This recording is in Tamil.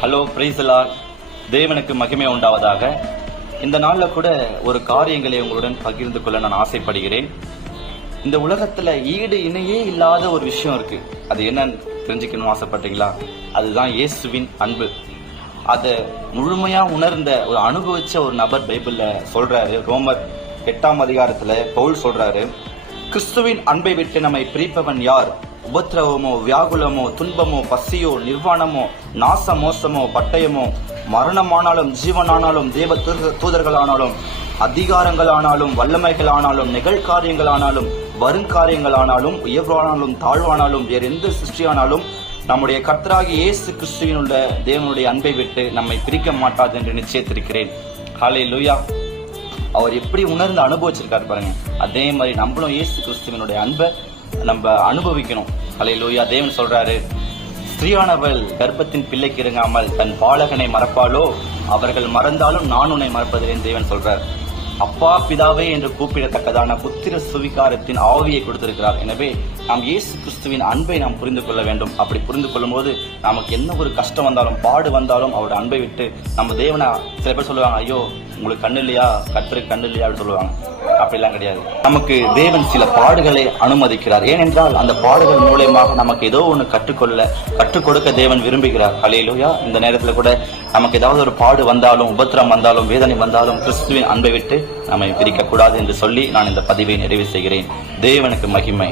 ஹலோ பிரைசலா தேவனுக்கு மகிமை உண்டாவதாக. இந்த நாளில் கூட ஒரு காரியங்களை உங்களுடன் பகிர்ந்து கொள்ள நான் ஆசைப்படுகிறேன். இந்த உலகத்தில் ஈடு இணையே இல்லாத ஒரு விஷயம் இருக்கு. அது என்னன்னு தெரிஞ்சுக்கணும் ஆசைப்பட்டீங்களா அதுதான் இயேசுவின் அன்பு. அதை முழுமையா உணர்ந்த ஒரு அனுபவிச்ச ஒரு நபர் பைபிளில் சொல்றாரு. ரோமர் எட்டாம் அதிகாரத்தில் பவுல் சொல்றாரு கிறிஸ்துவின் அன்பை விட்டு நம்மை பிரிப்பவன் யார்? உபத்திரவமோ வியாகுலமோ துன்பமோ பசியோ நிர்வாணமோ நாச மோசமோ பட்டயமோ மரணமானாலும் ஜீவனானாலும் தேவ தூதர்களானாலும் அதிகாரங்களானாலும் வல்லமைகளானாலும் நிகழ்காரியங்களானாலும் வருங்காரியங்களானாலும் உயர்வானாலும் தாழ்வானாலும் வேறு எந்த சிருஷ்டியானாலும் நம்முடைய கர்த்தராகி இயேசு கிறிஸ்துவின் உள்ள தேவனுடைய அன்பை விட்டு நம்மை பிரிக்க மாட்டாது என்று நிச்சயத்திருக்கிறேன். ஹாலே லூயா அவர் எப்படி உணர்ந்து அனுபவிச்சிருக்காரு பாருங்க. அதே மாதிரி நம்மளும் இயேசு கிறிஸ்துவனுடைய அன்பை நம்ம அனுபவிக்கணும். அலையிலோயா லூயா தேவன் சொல்றாரு ஸ்திரீயானவள் கர்ப்பத்தின் பிள்ளைக்கு இறங்காமல் தன் பாலகனை மறப்பாளோ? அவர்கள் மறந்தாலும் நான் உன்னை மறப்பதில்லை தேவன் சொல்றார். அப்பா பிதாவே என்று கூப்பிடத்தக்கதான புத்திர சுவிகாரத்தின் ஆவியை கொடுத்திருக்கிறார். எனவே நாம் இயேசு கிறிஸ்துவின் அன்பை நாம் புரிந்து கொள்ள வேண்டும். அப்படி புரிந்து கொள்ளும் போது நமக்கு என்ன ஒரு கஷ்டம் வந்தாலும் பாடு வந்தாலும் அவருடைய அன்பை விட்டு நம்ம தேவனை சில பேர் சொல்லுவாங்க ஐயோ உங்களுக்கு கண்ணு இல்லையா? கர்த்தருக்கு கண்ணு இல்லையா? அப்படின்னு சொல்லுவாங்க. அப்படிலாம் கிடையாது. நமக்கு தேவன் சில பாடுகளை அனுமதிக்கிறார். ஏனென்றால் அந்த பாடுகள் மூலயமாக நமக்கு ஏதோ ஒன்று கற்றுக்கொள்ள கற்றுக் கொடுக்க தேவன் விரும்புகிறார். அலையிலோயா இந்த நேரத்தில் கூட நமக்கு ஏதாவது ஒரு பாடு வந்தாலும் உபத்திரம் வந்தாலும் வேதனை வந்தாலும் கிறிஸ்துவின் அன்பை விட்டு நம்மை பிரிக்கக்கூடாது என்று சொல்லி நான் இந்த பதிவை நிறைவு செய்கிறேன். தேவனுக்கு மகிமை.